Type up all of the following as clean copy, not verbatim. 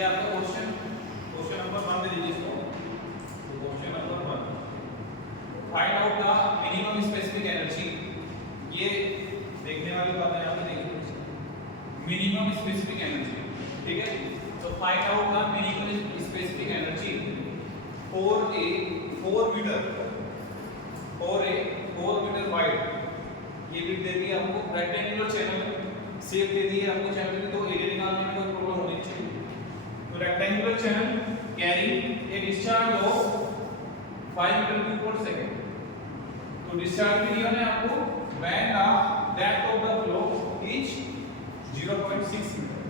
ये आपका question number 1 दे दीजिए इसको। तो question number 1, find out the minimum specific energy. ये देखने वाली बात है, यहाँ पे देखिए मिनिमम स्पेसिफिक एनर्जी, ठीक है। तो find out the minimum specific energy for a 4 metre wide. ये भी दे दी आपको, रेक्टेंगुलर चैनल शेप दे दी है आपको चैनल की, तो एरिया निकालने में कोई प्रॉब्लम होनी चाहिए। तो rectangular channel carry a discharge of 5 metre cube per second. तो डिस्चार्ज भी दिया है आपको, when the depth of the flow is 0.6 metre,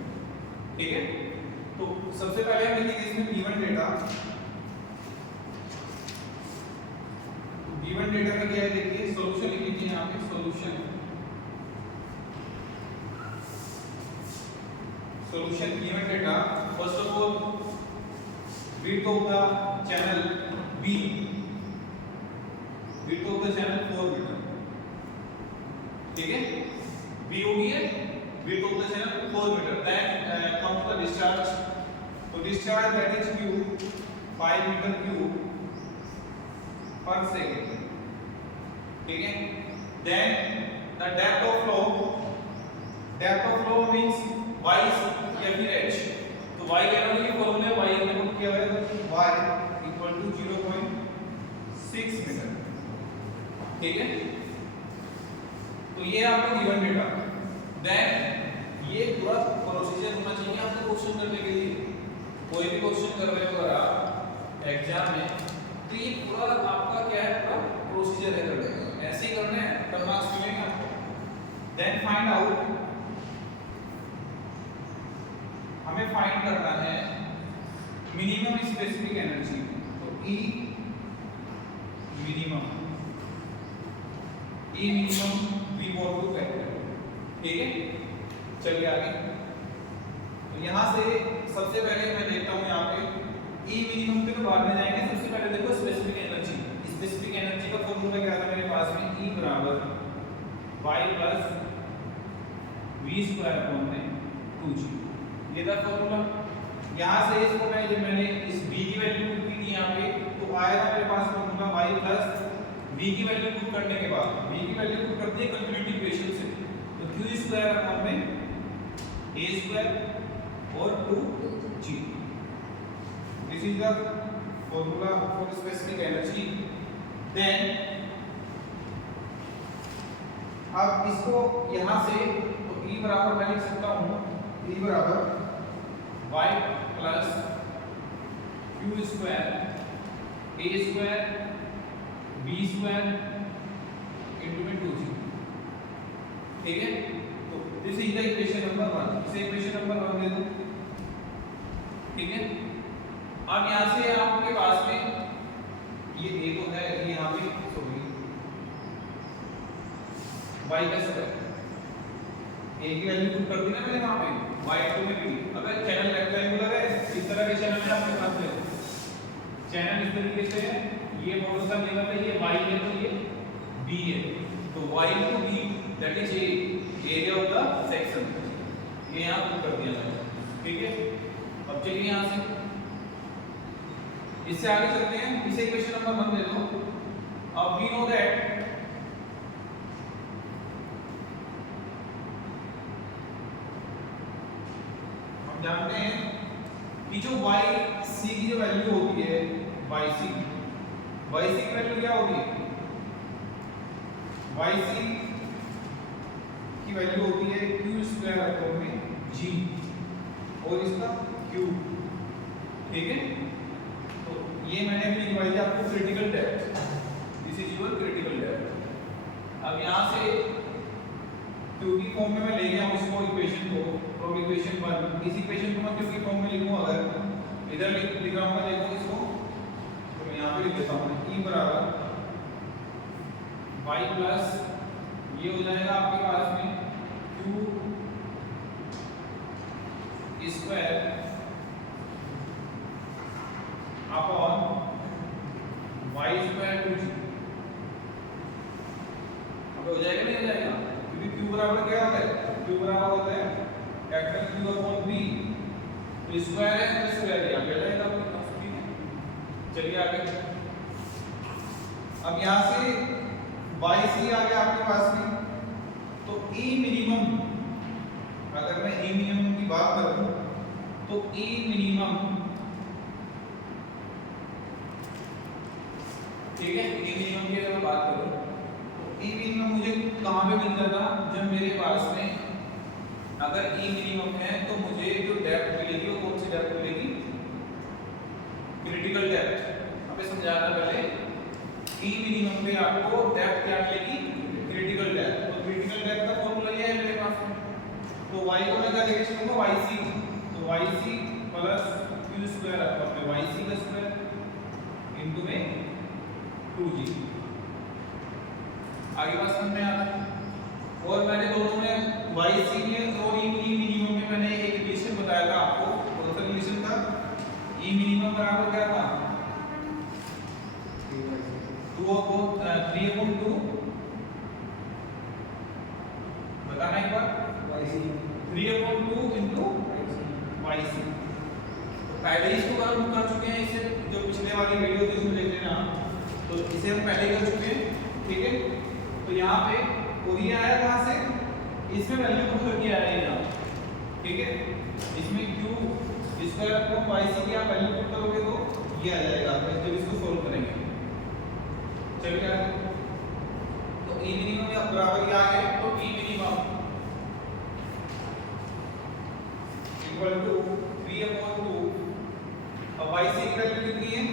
ठीक है। तो सबसे पहले हम देखिए इसमें गिवन डेटा, गिवन डेटा का क्या है देखिए, सॉल्यूशन लिख लीजिए यहाँ पे, solution given data. First of all width of the channel B, width of the channel 4 metre, ठीक है। B होगी है width of the channel 4 metre, then comes the discharge। तो discharge that is Q 5 metre cube per second, ठीक है। then the depth of flow means y या फिर h। तो y का मतलब ये फॉर्मूला y हमने पुट किया है, y इक्वल टू 0.6 मीटर, ठीक है। तो ये आपका गिवन डेटा। देन ये पूरा प्रोसीजर होना चाहिए आपको क्वेश्चन करने के लिए। कोई भी क्वेश्चन कर रहे हो अगर आप एग्जाम में, तो ये पूरा आपका क्या है, पूरा प्रोसीजर है करने का, ऐसे ही करना है तब मार्क्स मिलेंगे आपको। देन फाइंड आउट, हमें फाइंड करना है मिनिमम स्पेसिफिक एनर्जी। तो E minimum we want to calculate, ठीक है। चलिए आगे। तो यहाँ से सबसे पहले मैं देखता हूँ यहाँ पे E मिनिमम पे तो बाद में जाएंगे, सबसे पहले देखो स्पेसिफिक एनर्जी। स्पेसिफिक एनर्जी का फॉर्मूला क्या था मेरे पास में, E बराबर y plus v square upon में 2g, ये था फॉर्मूला। यहाँ से इसको मैं जब मैंने इस v की वैल्यू पुट की थी यहाँ पे, तो आया था मेरे पास फॉर्मूला y प्लस v की वैल्यू पुट करने के बाद, v की वैल्यू पुट करते हैं कंटिन्यूटी इक्वेशन से, तो q स्क्वायर अपॉन में a स्क्वायर और 2g, this is the formula for specific energy. Then अब इसको यहाँ से तो E बराबर मैं लिख सकता हूँ, E बराबर y plus q square a square b square into में 2g, ठीक है। तो this is the equation number 1, इसे इक्वेशन नंबर 1 दे दो, ठीक है। अब यहाँ से आपके पास में ये a तो है, ये यहाँ पे सॉरी y का स्क्वायर, a की वैल्यू पुट कर दी ना मैंने वहाँ पे, y2 में भी। अगर चैनल रेक्टेंगुलर है, इस तरह के चैनल में आपके पास है, चैनल इस तरीके से है, ये बॉर्डर सा लेवल है, ये y है तो ये b है, तो y to b that is area of the section, ये यहाँ पुट कर दिया मैंने, ठीक है। अब चलिए यहाँ से इससे आगे चलते हैं, इसे इक्वेशन नंबर 1 दे दो। अब वी नो दैट जानते हैं कि जो yc की जो वैल्यू होती है, yc की वैल्यू क्या होगी, yc की वैल्यू होती है q स्क्वायर अपॉन में g और इसका q, ठीक है। तो ये मैंने अभी लिखवाई है आपको critical depth, this is your critical depth. अब यहाँ से क्योंकि फॉर्म में मैं ले गया हूँ इसको इक्वेशन को, फ्रॉम इक्वेशन 1, इस इक्वेशन को मैं क्योंकि फॉर्म में लिखूं, अगर इधर लिख रहा हूँ मैं देखो इसको, तो मैं यहाँ पे लिख देता हूँ E बराबर y प्लस ये हो जाएगा आपके पास में q square upon y square 2g, अब हो जाएगा नहीं हो जाएगा, क्योंकि q बराबर क्या होता है, q बराबर होता है कैपिटल Q अपॉन B तो स्क्वायर है तो स्क्वायर यहाँ पे रहेगा आपके पास, ठीक है। चलिए आगे, अब यहाँ से YC आ गया आपके पास में, तो E मिनिमम, अगर मैं E मिनिमम की बात करूं तो E मिनिमम, ठीक है, E मिनिमम की अगर मैं बात करूं तो E मिनिमम मुझे कहां पे मिल जाएगा, जब मेरे पास में अगर E मिनिमम है तो मुझे जो डेप्थ मिलेगी वो कौन सी डेप्थ मिलेगी, क्रिटिकल डेप्थ। अबे समझाना पहले, E मिनिमम पे आपको डेप्थ क्या मिलेगी, क्रिटिकल डेप्थ। तो क्रिटिकल डेप्थ का फॉर्मूला ये है मेरे पास में, तो y को मैं क्या लेके चलूंगा, YC, तो YC plus q square upon में YC का स्क्वायर इनटू में 2g। आगे बात समझ में आता है। और मैंने दोनों में YC में और E मिनिमम में मैंने एक रिलेशन बताया था आपको, कौन सा रिलेशन था, E मिनिमम बराबर क्या था, 3/2, बताना एक बार, 3/2 into YC। पहले इसको कर चुके हैं, इसे जो पिछले वाली वीडियो थी उसमें देख लेना, तो इसे हम पहले कर चुके हैं, ठीक है। तो यहाँ पे और ये आया कहाँ से, इसमें वैल्यू पुट करके आया है यहाँ, ठीक है। इसमें q स्क्वायर अपॉन YC की आप वैल्यू पुट करोगे तो ये आ जाएगा, जब इसको सोल्व करेंगे। चलिए आगे, तो E मिनिमम बराबर क्या है, तो E मिनिमम इक्वल टू 3/2, अब YC की वैल्यू कितनी है,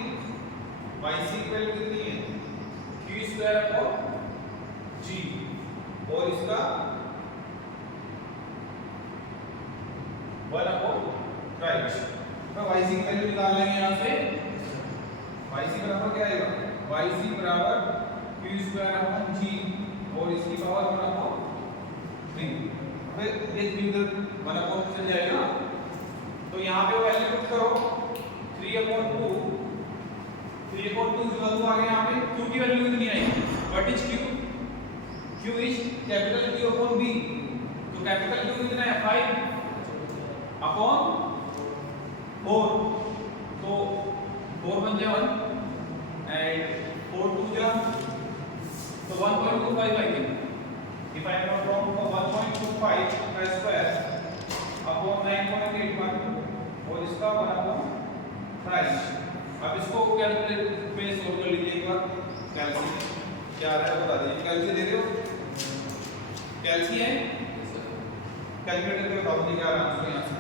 YC की वैल्यू कितनी है, q स्क्वायर अपॉन g, और इसका 1/, राइट। तो YC की वैल्यू निकाल लेंगे यहाँ से, YC बराबर क्या आएगा, YC बराबर q स्क्वायर अपॉन g और इसकी पावर 1/3। फिर ये 3 उधर 1/, चल जाएगा। तो यहाँ पे वैल्यू पुट करो, 3/2 जो आ गया, यहाँ पे q की वैल्यू कितनी आएगी, what is q, q is capital Q upon b, तो कैपिटल Q कितना है, 5/4, तो 4 बन जाए 1 एंड 4 2 जा, तो 1.25 I think, if I am not wrong, तो 1.25 का स्क्वायर अपॉन 9.81 और इसका 1/5। अब इसको कैलकुलेटर पे सोल्व कर लीजिए एक बार, कैल्सी क्या आ रहा है बता दीजिए, कैल्सी दे दो, कैल्सी है, कैलकुलेटर पे बताओ मुझे क्या आ रहा है आंसर यहाँ से।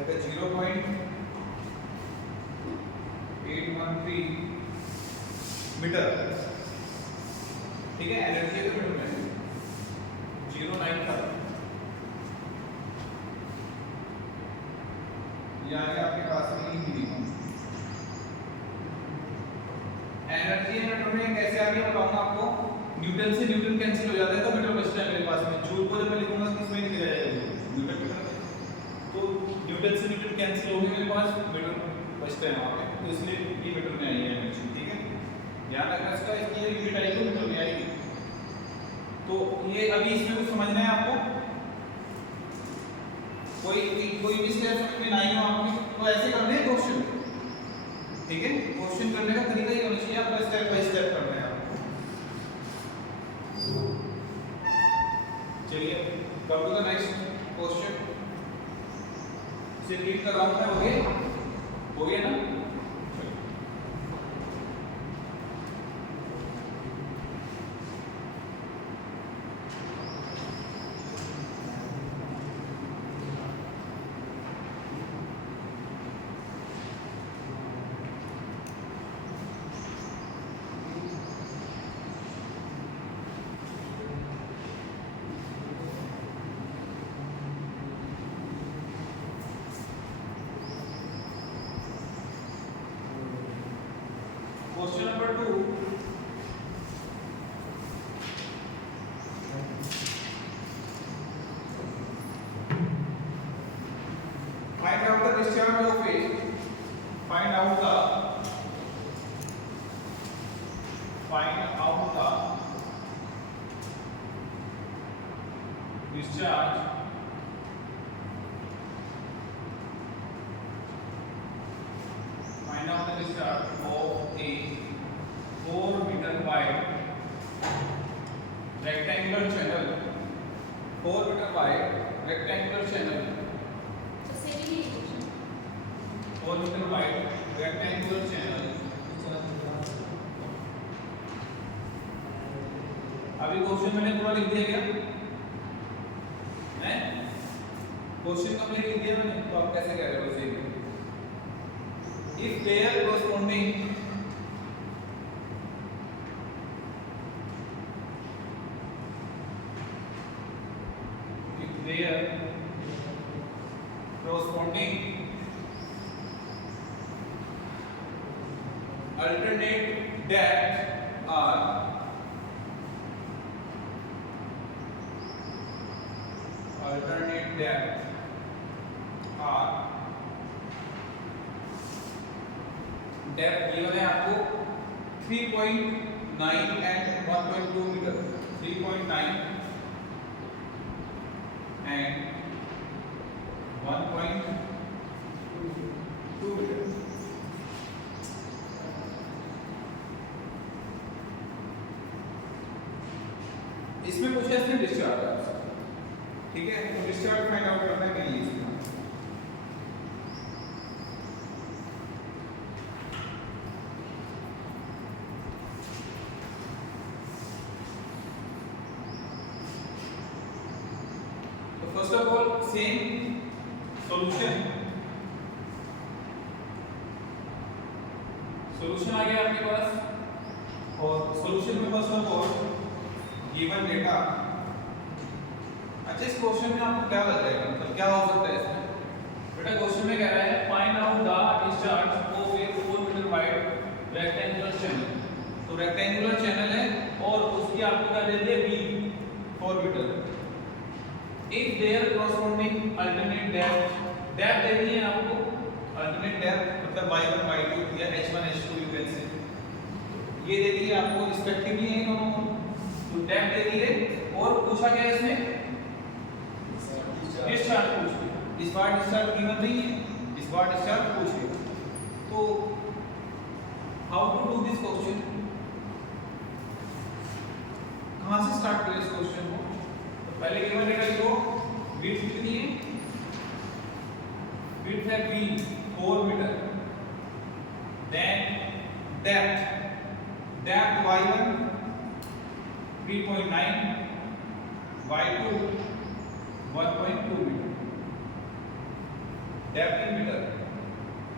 देखो 0.813 मीटर, ठीक है, एनर्जी है तो मीटर में 0.95, ये आ गया आपके पास में मिनिमम। एनर्जी मीटर में कैसे आ गया बताऊंगा आपको, न्यूटन से न्यूटन कैंसिल हो जाता है तो मीटर बचता है मेरे पास में, जूल को जब मैं लिखूंगा किसमें निकल जाएगा, न्यूटन मीटर, तो न्यूटन से न्यूटन कैंसिल हो गया मेरे पास, मीटर बचता है वहां पे, तो इसलिए ये मीटर में आई है एनर्जी, ठीक है। ध्यान रखना इसका, इसकी यूनिट आएगी मीटर में आएगी। तो ये अभी इसमें कुछ समझना है आपको, कोई भी स्टेप समझ में नहीं हो आपको तो ऐसे करने हैं क्वेश्चन, ठीक है। क्वेश्चन करने का तरीका ये होना चाहिए आपको, स्टेप बाय स्टेप करना है आपको। चलिए come to the next question, से रीड कर रहा हूं मैं, हो गया ना। Question number 2, find out the discharge find out the discharge of a 4 meter wide rectangular channel 4 meter wide rectangular channel 4 meter wide rectangular channel अभी क्वेश्चन मैंने पूरा लिख दिया क्या है क्वेश्चन कंप्लीट लिख दिया मैंने तो आप कैसे कह रहे हो उसे if pair corresponding alternate depth are depth given है आपको 3.9 एंड 1.2 मीटर 3.9 एंड 1.2 मीटर इसमें पूछा इसने डिस्चार्ज आपसे ठीक है तो डिस्चार्ज फाइंड आउट करना है कहीं इसमें तो first of all same solution आ गया आपके पास और सॉल्यूशन में first of all given data अच्छा इस क्वेश्चन में आपको क्या लग रहा है मतलब क्या हो सकता है इसमें बेटा क्वेश्चन में कह रहा है find out the discharge of a 4 metre wide rectangular channel तो रेक्टेंगुलर चैनल है और उसकी आपको क्या दे दी है B 4 metre if there corresponding alternate depth दे दी है आपको alternate depth मतलब y1 y2 या h1 h2 you can say ये दे दी है आपको रिस्पेक्टिवली इन दोनों तो डेप्थ दे दी है और पूछा क्या है इसमें डिस्चार्ज पूछ लिया इस बार डिस्चार्ज गिवन नहीं है इस बार डिस्चार्ज पूछ लिया तो how to do this question कहां से स्टार्ट करें इस क्वेश्चन को तो पहले गिवन डेटा लिखो विड्थ कितनी है विड्थ है b 4 metre then depth y1 3.9 y2 1.2 metre depth in metre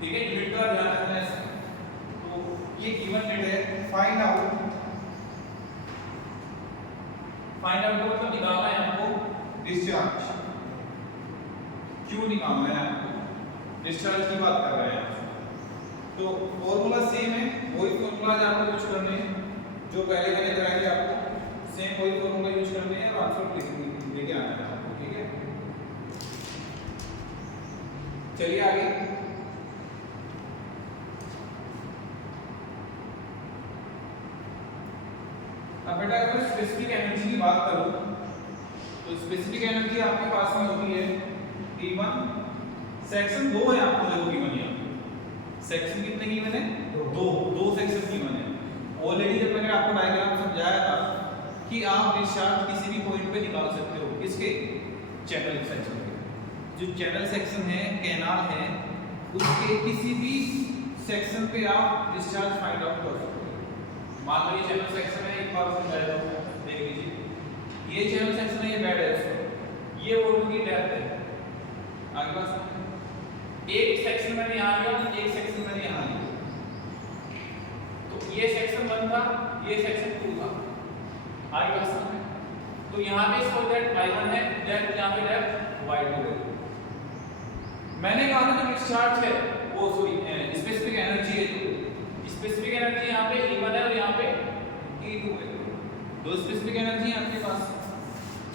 ठीक है यूनिट का ध्यान रखना है तो ये गिवन डेटा है फाइंड आउट का मतलब निकालना है आपको डिस्चार्ज क्यों निकालना है आपको डिस्चार्ज की बात कर रहे हैं तो फॉर्मूला सेम है वही फॉर्मूला आपको यूज करने हैं जो पहले मैंने कराया था आपको सेम वही फॉर्मूला यूज करने हैं और आंसर लेके आना है आपको ठीक है चलिए आगे अब बेटा अगर स्पेसिफिक एनर्जी की बात करूं तो स्पेसिफिक एनर्जी आपके पास में होती है T1 सेक्शन 2 है आपको देखो गिवन है सेक्शन कितने गिवन है दो सेक्शन गिवन है ऑलरेडी जब मैंने आपको डायग्राम समझाया था कि आप डिस्चार्ज किसी भी पॉइंट पे निकाल सकते हो किसके चैनल सेक्शन के जो चैनल सेक्शन है कैनाल है उसके किसी भी सेक्शन पे आप डिस्चार्ज फाइंड आउट कर सकते हो मान लो ये चैनल सेक्शन है एक बार समझाया था देख लीजिए ये चैनल सेक्शन है ये बेड है इसको ये वॉल्यूम की डेप्थ है आगे बात एक सेक्शन मैंने यहां लिया और एक सेक्शन मैंने यहां लिया तो ये सेक्शन 1 था ये सेक्शन 2 था आगे बात समझ तो यहां पे इसको डेप्थ y1 है डेप्थ यहां पे डेप्थ y2 है मैंने कहा था जो डिस्चार्ज है वो सॉरी स्पेसिफिक एनर्जी है जो स्पेसिफिक एनर्जी यहां पे E1 है और यहां पे E2 है दो स्पेसिफिक एनर्जी है आपके पास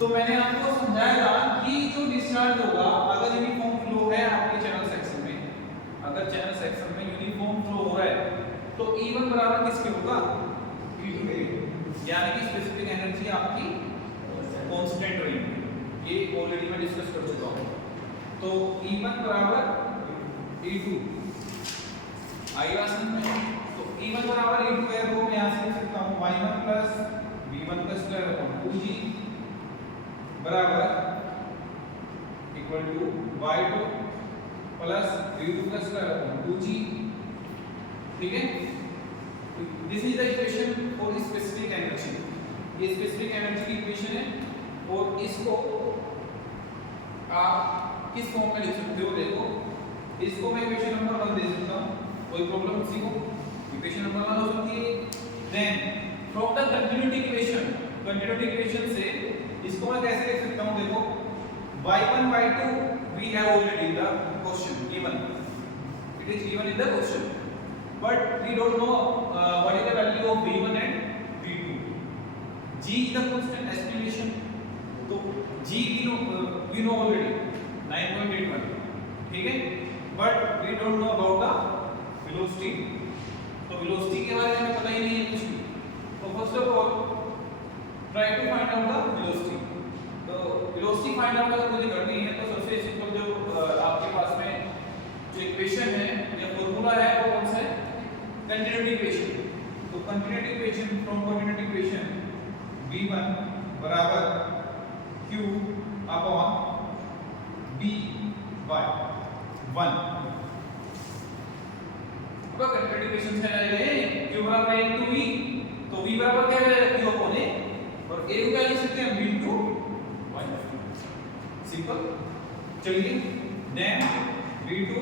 तो मैंने आपको समझाया था कि जो डिस्चार्ज होगा अगर यूनिफॉर्म फ्लो है आपके चैनल सेक्शन में अगर चैनल सेक्शन में यूनिफॉर्म बराबर किसके होगा, E2 के, यानी कि स्पेसिफिक एनर्जी आपकी कांस्टेंट रहेगी। ये ऑलरेडी मैं डिस्कस कर चुका हूं। तो E1 बराबर E2 आएगा समझ। तो E1 बराबर E2 है तो मैं यहां से लिख सकता हूं y1 प्लस v1 का स्क्वायर अपॉन 2g बराबर equal to y2 plus v2 का स्क्वायर अपॉन 2g। ठीक है, this is the equation for specific energy. ये स्पेसिफिक एनर्जी की इक्वेशन है और इसको आप किस फॉर्म में लिख सकते हो, देखो इसको मैं इक्वेशन नंबर 1 दे सकता हूं, कोई प्रॉब्लम किसी को, इक्वेशन नंबर 1 हो सकती है। Then from the continuity equation से इसको मैं कैसे लिख सकता हूं, देखो y1 y2 we have already in the question given, it is given in the question but we don't know what is the value of v1 and v2। g is the constant estimation, तो g we know already 9.81, ठीक है, but we don't know about the velocity. तो velocity के बारे में हमें पता ही नहीं है कुछ भी। तो first of all try to find out the velocity. तो वेलोसिटी फाइंड आउट अगर मुझे करनी है तो सबसे सिंपल जो आपके पास में जो इक्वेशन है या फार्मूला है वो कौन सा है, कंटिन्यूटी इक्वेशन। तो continuity equation from continuity equation v1 बराबर q अपॉन b by 1। अब कंटिन्यूटी इक्वेशन से आएगा q बराबर a into v, तो v बराबर क्या है q अपॉन a और a को क्या लिख सकते हैं v into 1, सिंपल। चलिए देन v2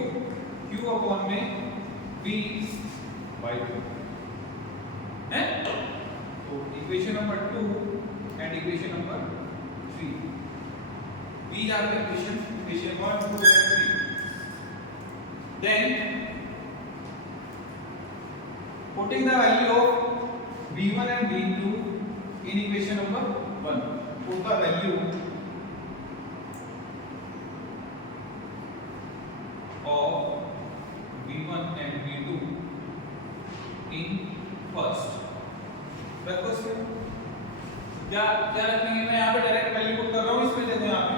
q अपॉन में v by 2 है। तो equation number 2 and equation number 3, these are the equation 1 2 and 3। then putting the value of v1 and v2 in equation number 1, put the value of v1 and v2 in first। रखो इसमें क्या क्या रखेंगे, मैं यहाँ पे डायरेक्ट वैल्यू पुट कर रहा हूँ इसमें, देखो यहाँ पे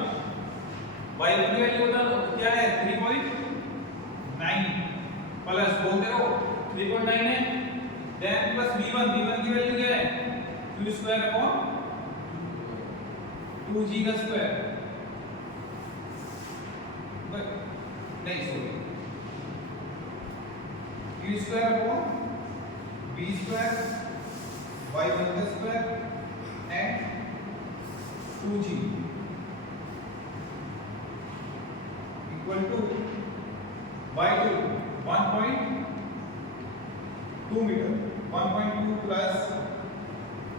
y1 की वैल्यू बता क्या है 3.9 प्लस बोलते रहो 3.9 है, देन प्लस v1 की वैल्यू क्या है q स्क्वायर अपॉन 2g का स्क्वायर, नहीं sorry q square upon b square y1 का square and 2g equal to y2 1.2 metre 1.2 plus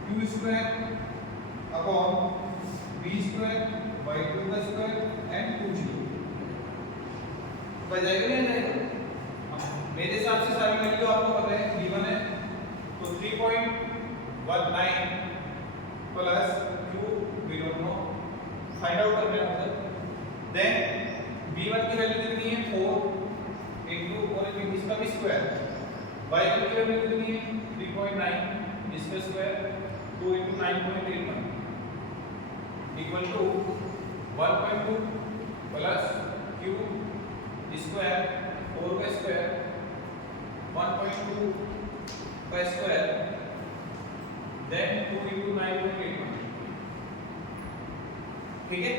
q square upon b square y2 का स्क्वायर एंड 2g बजाएगा नहीं जाएगा। मेरे हिसाब से सारी वैल्यू आपको पता है, v1 है तो 3.19 plus q we don't know, find out करना है। देन v1 की वैल्यू कितनी है 4 इनटू और इसका भी स्क्वायर, y2 की वैल्यू कितनी है 3.9 इसका square 2 into 9.81 equal to 1.2 plus q square 4 का स्क्वायर 1.2 का स्क्वायर देन 2 इनटू 9.81, ठीक है।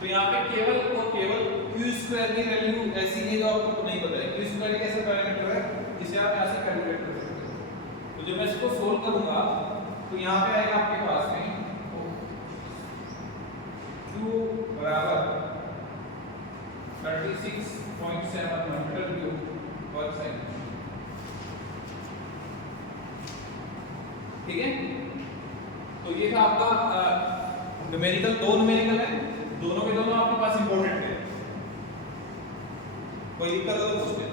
तो यहाँ पे केवल और केवल q स्क्वायर की वैल्यू ऐसी है जो आपको नहीं पता है। q स्क्वायर कैसे पैरामीटर है, इसे आप यहाँ से कैलकुलेट कर सकते हो। तो जब मैं इसको सोल्व करूंगा तो यहाँ पे आएगा आपके पास में q बराबर 36.7 मीटर क्यूब पर सेकंड, ठीक है। तो ये था आपका न्यूमेरिकल, दो न्यूमेरिकल है, दोनों के दोनों आपके पास इंपॉर्टेंट है, कोई दिक्कत हो तो पूछ लेना।